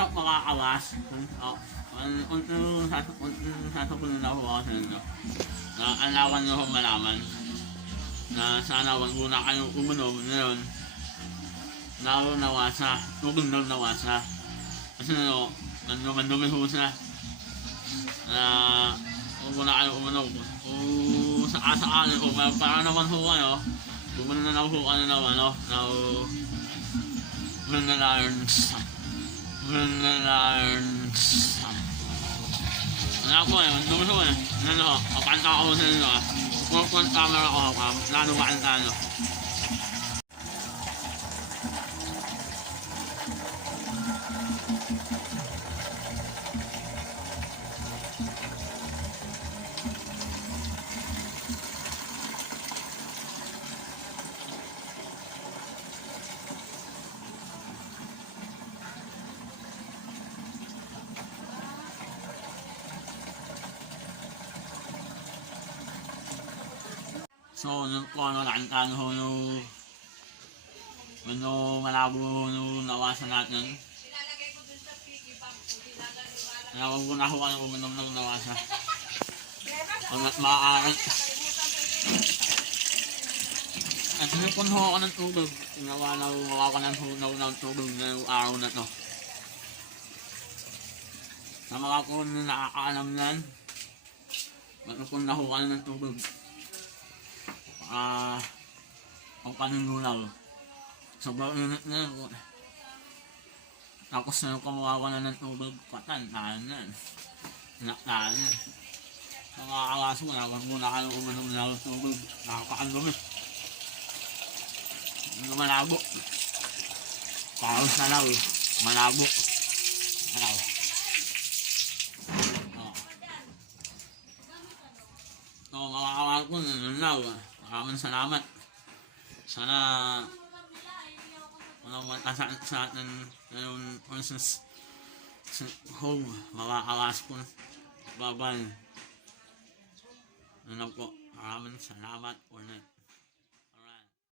sa makakawas, unting sasapunin ako sa inyo na alawan nyo kung malaman na sana wag muna kayong uminom ngayon na nawasa, uminom nawasa. Kasi mandumi ho siya na huwag muna kayong uminom. Kung saka-sakali, kung para naman ho kayo, kung na ho kayo naman, na when the lions, wala po mandumi ho kakanta ako sa inyo Huwag camera ko lalo makantano. So, nung ko nakantano ho malabo ho nawasa natin. Kaya huwag mo na ho uminom ng nawasa. Hanggat maaari. At sinipon ho ako ng tubig. Ginawa na mawakanan ho ng tubig ngayong araw na to. Sa mga po na nakakaalam yan, matupon na ho ka ng tubig. Ang panunulaw. Sobrang init na yun. Tapos na yung kamawawa na ng tubig, tahan na yan. Inaktahan yan. Ang makakalas mo, wag muna kayong uminom na ng tubig. Nakakakandumi. Malabo. Paros na law. Malabo. Malaw. So, makakalas mo, nanulaw. Maraming salamat. Sana walang matasaan sa atin ngayon versus home, makakalas po. Bye-bye. Ano po, maraming salamat ulit.